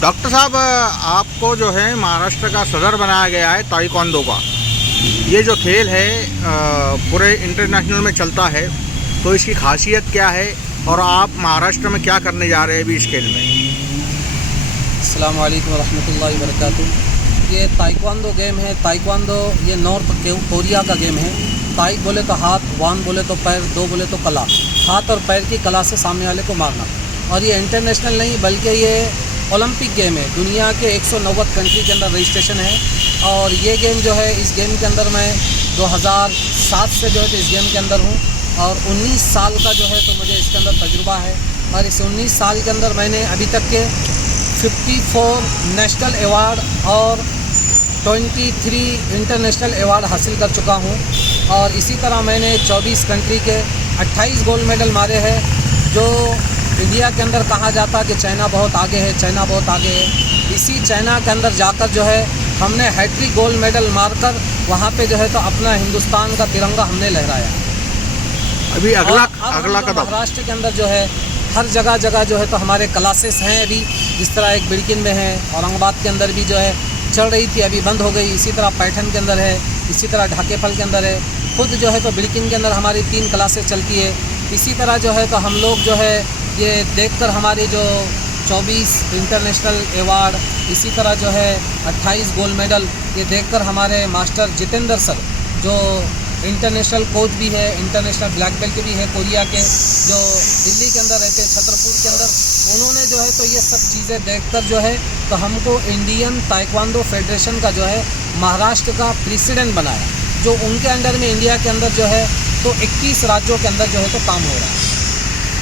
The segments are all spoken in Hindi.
डॉक्टर साहब, आपको जो है महाराष्ट्र का सदर बनाया गया है ताइक्वांडो का। ये जो खेल है पूरे इंटरनेशनल में चलता है, तो इसकी खासियत क्या है और आप महाराष्ट्र में क्या करने जा रहे हैं अभी इस खेल में? अस्सलाम वालेकुम रहमतुल्लाहि व बरकातुहू। ये ताइक्वांडो गेम है। ताइक्वांडो ये नॉर्थ कोरिया का गेम है। ताई बोले तो हाथ, वान बोले तो पैर, दो बोले तो कला। हाथ और पैर की कला से सामने वाले को मारना। और ये इंटरनेशनल नहीं बल्कि ये ओलंपिक गेम है। दुनिया के 190 कंट्री के अंदर रजिस्ट्रेशन है। और ये गेम जो है, इस गेम के अंदर मैं 2007 से जो है तो इस गेम के अंदर हूँ। और 19 साल का जो है तो मुझे इसके अंदर तजुर्बा है। और इस 19 साल के अंदर मैंने अभी तक के 54 नेशनल अवार्ड और 23 इंटरनेशनल अवार्ड हासिल कर चुका हूँ। और इसी तरह मैंने 24 कंट्री के 28 गोल्ड मेडल मारे हैं। जो इंडिया के अंदर कहा जाता कि चाइना बहुत आगे है, चाइना बहुत आगे है, इसी चाइना के अंदर जाकर जो है हमने हैट्रिक गोल्ड मेडल मारकर वहाँ पे जो है तो अपना हिंदुस्तान का तिरंगा हमने लहराया। अभी अगला कदम महाराष्ट्र के अंदर जो है हर जगह जो है तो हमारे क्लासेस हैं। अभी जिस तरह एक बिड़किन में है, औरंगाबाद के अंदर भी जो है चल रही थी, अभी बंद हो गई। इसी तरह पैठन के अंदर है, इसी तरह ढाकेफल के अंदर है। खुद जो है तो बिड़किन के अंदर हमारी 3 क्लासेस चलती है। इसी तरह जो है तो हम लोग जो है ये देखकर हमारे जो 24 इंटरनेशनल अवार्ड, इसी तरह जो है 28 गोल्ड मेडल, ये देखकर हमारे मास्टर जितेंद्र सर जो इंटरनेशनल कोच भी है, इंटरनेशनल ब्लैक बेल्ट भी है कोरिया के, जो दिल्ली के अंदर रहते हैं छतरपुर के अंदर, उन्होंने जो है तो ये सब चीज़ें देखकर जो है तो हमको इंडियन ताइक्वांडो फेडरेशन का जो है महाराष्ट्र का प्रेसिडेंट बनाया। जो उनके अंडर में इंडिया के अंदर जो है तो 21 राज्यों के अंदर जो है तो काम हो रहा है।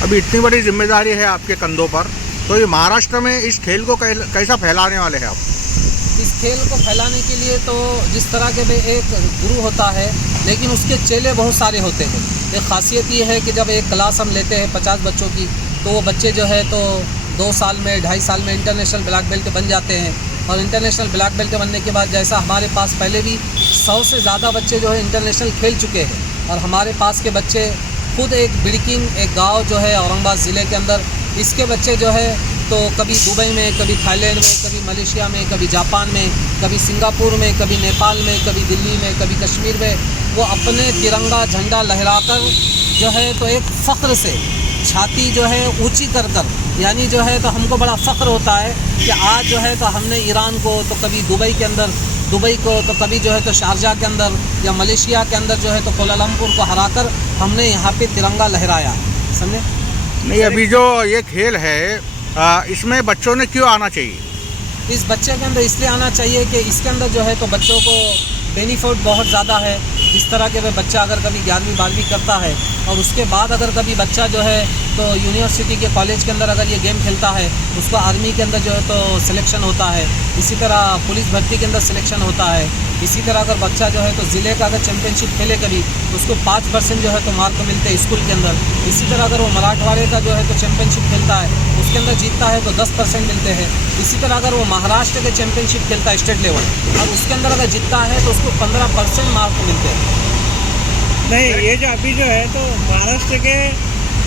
अभी इतनी बड़ी जिम्मेदारी है आपके कंधों पर, तो ये महाराष्ट्र में इस खेल को कैसा फैलाने वाले हैं आप? इस खेल को फैलाने के लिए तो जिस तरह के भाई एक गुरु होता है, लेकिन उसके चेले बहुत सारे होते हैं। एक ख़ासियत ये है कि जब एक क्लास हम लेते हैं 50 बच्चों की, तो वो बच्चे जो है तो 2 साल में, 2.5 साल में इंटरनेशनल ब्लैक बेल्ट बन जाते हैं। और इंटरनेशनल ब्लैक बेल्ट बनने के बाद जैसा हमारे पास पहले भी 100 से ज़्यादा बच्चे जो है इंटरनेशनल खेल चुके हैं। और हमारे पास के बच्चे खुद एक बिड़किन, एक गांव जो है औरंगाबाद ज़िले के अंदर, इसके बच्चे जो है तो कभी दुबई में, कभी थाईलैंड में, कभी मलेशिया में, कभी जापान में, कभी सिंगापुर में, कभी नेपाल में, कभी दिल्ली में, कभी कश्मीर में, वो अपने तिरंगा झंडा लहराकर जो है तो एक फ़ख्र से छाती जो है ऊंची कर कर, यानी जो है तो हमको बड़ा फ़ख्र होता है कि आज जो है तो हमने ईरान को, तो कभी दुबई के अंदर दुबई को, तो कभी जो है तो शारजा के अंदर या मलेशिया के अंदर जो है तो कोलालमपुर को हराकर हमने यहाँ पे तिरंगा लहराया, समझे? नहीं, अभी जो ये खेल है इसमें बच्चों ने क्यों आना चाहिए? इस बच्चे के अंदर इसलिए आना चाहिए कि इसके अंदर जो है तो बच्चों को बेनिफिट बहुत ज़्यादा है। जिस तरह के वह बच्चा अगर कभी 11वीं 12वीं करता है और उसके बाद अगर कभी बच्चा जो है तो यूनिवर्सिटी के कॉलेज के अंदर अगर ये गेम खेलता है, उसको आर्मी के अंदर जो है तो सिलेक्शन होता है। इसी तरह पुलिस भर्ती के अंदर सिलेक्शन होता है। इसी तरह अगर बच्चा जो है तो ज़िले का अगर चैम्पियनशिप खेले कभी, तो उसको 5% जो है तो मार्क मिलते हैं स्कूल के अंदर। इसी तरह अगर वो मराठवाड़े का जो है तो चैम्पियनशिप खेलता है, उसके अंदर जीतता है तो 10% मिलते हैं। इसी तरह अगर वो महाराष्ट्र के चैम्पियनशिप खेलता है स्टेट लेवल, और उसके अंदर अगर जीतता है तो उसको 15% मार्क मिलते हैं। नहीं, ये जो अभी जो है तो महाराष्ट्र के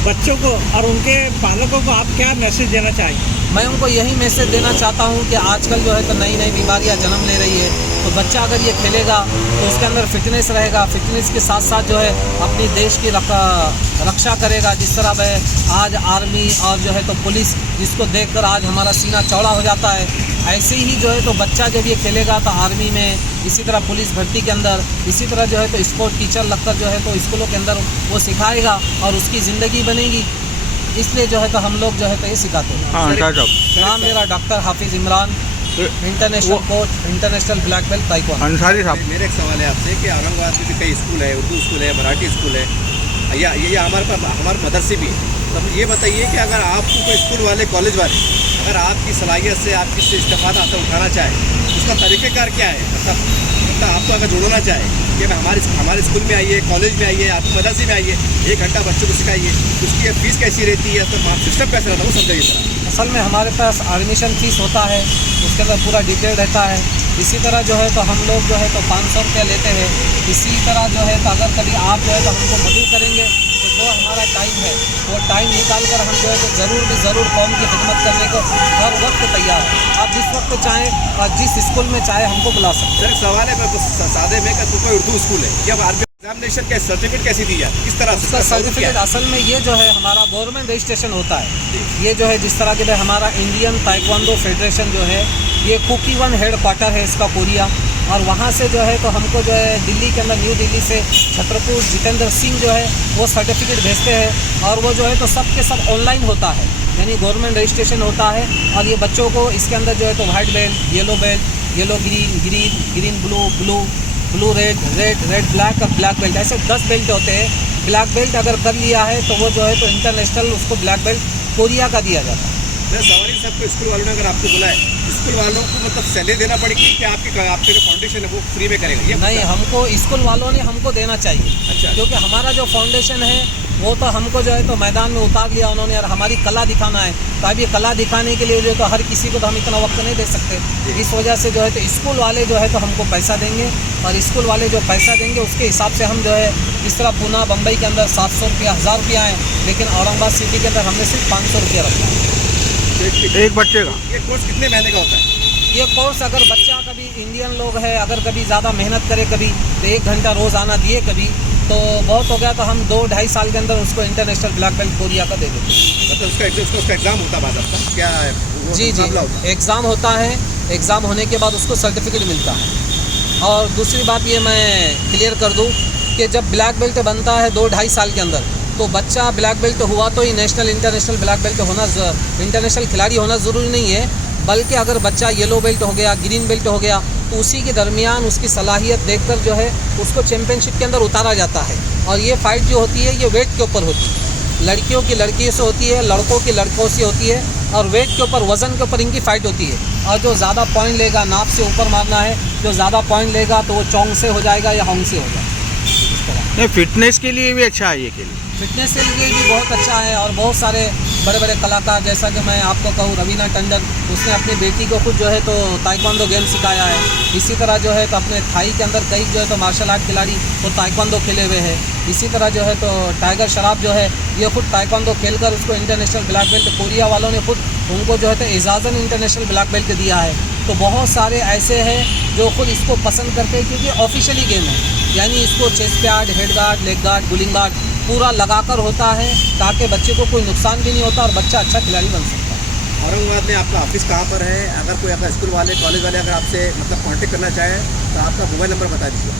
बच्चों को और उनके पालकों को आप क्या मैसेज देना चाहेंगे? मैं उनको यही मैसेज देना चाहता हूँ कि आजकल जो है तो नई नई बीमारियाँ जन्म ले रही है, तो बच्चा अगर ये खेलेगा तो उसके अंदर फिटनेस रहेगा। फिटनेस के साथ साथ जो है अपनी देश की रक्षा करेगा। जिस तरह वह आज आर्मी और जो है तो पुलिस, जिसको देखकर आज हमारा सीना चौड़ा हो जाता है, ऐसे ही जो है तो बच्चा जब ये खेलेगा तो आर्मी में, इसी तरह पुलिस भर्ती के अंदर, इसी तरह जो है तो स्पोर्ट टीचर लगकर जो है तो स्कूलों के अंदर वो सिखाएगा और उसकी ज़िंदगी बनेगी। इसलिए जो है तो हम लोग जो है तो ये सिखाते हैं। नाम मेरा डॉक्टर हाफिज़ Imran, international coach, international black belt taekwondo. Ansari साहब, मेरा एक सवाल है आपसे कि औरंगाबाद में भी कई स्कूल है, उर्दू स्कूल है, मराठी स्कूल है, या ये हमारे मदरसे भी है। तो ये बताइए कि अगर आपको कोई स्कूल वाले, कॉलेज वाले अगर आपकी सलाहियत से आपकी इस्तेफादा उठाना चाहे, उसका तरीक़ेकार क्या है? मतलब आपको अगर जोड़ना चाहे कि हमारे स्कूल में आइए, कॉलेज में आइए, आपके मदरसे में आइए, 1 घंटा बच्चों को सिखाइए, उसकी फीस कैसी रहती है, तो सिस्टम कैसा रहता है, वो समझाइए सर। असल में हमारे पास एडमिशन फ़ीस होता है, उसके अंदर पूरा डिटेल रहता है। इसी तरह जो है तो हम लोग जो है तो 500 रुपया लेते हैं। इसी तरह जो है तो अगर कभी आप जो है तो हमको मदद करेंगे तो जो हमारा टाइम है वो टाइम निकाल कर हम जो है तो ज़रूर कौम की खिदमत करने को हर वक्त तैयार हैं। आप जिस वक्त चाहें और जिस स्कूल में चाहे हमको बुला सकते हैं। सर एक सवाल है सादे में कि कोई उर्दू स्कूल है या आर्मी एग्जामिनेशन का सर्टिफिकेट कैसी दी जाती है, किस तरह से उसका सर्टिफिकेट असल में ये जो है हमारा गवर्नमेंट रजिस्ट्रेशन होता है। ये जो है जिस तरह के हमारा इंडियन ताइक्वांडो फेडरेशन जो है ये कुकीवन हेड क्वार्टर है इसका कोरिया, और वहाँ से जो है तो हमको जो है दिल्ली के अंदर न्यू दिल्ली से छत्रपुर जितेंद्र सिंह जो है वो सर्टिफिकेट भेजते हैं, और वो जो है तो सब के सब ऑनलाइन होता है, यानी गवर्नमेंट रजिस्ट्रेशन होता है। और ये बच्चों को इसके अंदर जो है तो white belt, yellow green blue red black और ब्लैक बेल्ट, ऐसे 10 बेल्ट होते हैं। ब्लैक बेल्ट अगर कर लिया है तो वो जो है तो इंटरनेशनल उसको ब्लैक बेल्ट कोरिया का दिया जाता है। मैं सवाल ही सबको स्कूल वालों ने अगर आपको बुलाए, स्कूल वालों को मतलब सैलरी देना पड़ेगी कि आपके जो फाउंडेशन है वो फ्री में करेगा? ये नहीं, हमको स्कूल वालों ने हमको देना चाहिए। अच्छा। क्योंकि हमारा जो फाउंडेशन है वो तो हमको जो है तो मैदान में उतार लिया उन्होंने, और हमारी कला दिखाना है। तो अब ये कला दिखाने के लिए जो तो हर किसी को तो हम इतना वक्त नहीं दे सकते। इस वजह से जो है तो स्कूल वाले जो है तो हमको पैसा देंगे, और स्कूल वाले जो पैसा देंगे उसके हिसाब से हम जो है इस तरह पूना बम्बई के अंदर 700 रुपया 1000 रुपया है, लेकिन औरंगाबाद सिटी के अंदर हमने सिर्फ 500 रुपया रखा है एक बच्चे का। ये कोर्स कितने महीने का होता है? ये कोर्स अगर बच्चा कभी इंडियन लोग है, अगर कभी ज़्यादा मेहनत करे, कभी तो 1 घंटा रोज़ आना दिए, कभी तो बहुत हो गया तो हम 2-2.5 साल के अंदर उसको इंटरनेशनल ब्लैक बेल्ट कोरिया का दे देते हैं। मतलब उसका एग्जाम होता है आपका क्या है? जी एग्ज़ाम होता है। एग्ज़ाम होने के बाद उसको सर्टिफिकेट मिलता है। और दूसरी बात ये मैं क्लियर कर दूँ कि जब ब्लैक बेल्ट बनता है 2-2.5 साल के अंदर, तो बच्चा ब्लैक बेल्ट हुआ तो ही नेशनल इंटरनेशनल ब्लैक बेल्ट होना, इंटरनेशनल खिलाड़ी होना ज़रूरी नहीं है, बल्कि अगर बच्चा येलो बेल्ट हो गया, ग्रीन बेल्ट हो गया, तो उसी के दरमियान उसकी सलाहियत देखकर जो है उसको चैम्पियनशिप के अंदर उतारा जाता है। और ये फ़ाइट जो होती है ये वेट के ऊपर होती है, लड़कियों की लड़कियों से होती है, लड़कों की लड़कों से होती है, और वेट के ऊपर, वज़न के ऊपर इनकी फ़ाइट होती है। और जो ज़्यादा पॉइंट लेगा, नाप से ऊपर मारना है, जो ज़्यादा पॉइंट लेगा तो वो चौंग से हो जाएगा या होंग से हो जाएगा। नहीं, फिटनेस के लिए भी अच्छा है ये खेल। फिटनेस के लिए भी बहुत अच्छा है, और बहुत सारे बड़े बड़े कलाकार, जैसा कि मैं आपको कहूँ रवीना टंडन, उसने अपनी बेटी को खुद जो है तो ताइक्वांडो गेम सिखाया है। इसी तरह जो है तो अपने थाई के अंदर कई जो है तो मार्शल आर्ट खिलाड़ी वो ताइक्वांडो खेले हुए हैं। इसी तरह जो है तो टाइगर श्रॉफ जो है ये खुद ताइक्वांडो खेलकर उसको इंटरनेशनल ब्लैक बेल्ट, कोरिया वालों ने खुद उनको जो है तो एजाज़न इंटरनेशनल ब्लैक बेल्ट दिया है। तो बहुत सारे ऐसे हैं जो खुद इसको पसंद करते हैं, क्योंकि ऑफिशियली गेम है, यानी इसको chest guard, head guard, leg guard, bullying guard पूरा लगाकर होता है, ताकि बच्चे को कोई नुकसान भी नहीं होता और बच्चा अच्छा खिलाड़ी बन सकता है। औरंगाबाद में आपका ऑफिस कहाँ पर है? अगर कोई आपका स्कूल वाले, कॉलेज वाले अगर आपसे मतलब कांटेक्ट करना चाहे तो आपका मोबाइल नंबर बता दीजिए।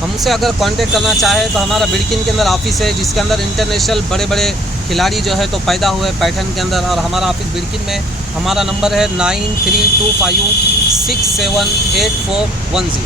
हमसे अगर कांटेक्ट करना चाहे तो हमारा बिड़किन के अंदर ऑफिस है, जिसके अंदर इंटरनेशनल बड़े बड़े खिलाड़ी जो है तो पैदा हुए पैटर्न के अंदर, और हमारा ऑफिस बिड़किन में। हमारा नंबर है 9325 678410।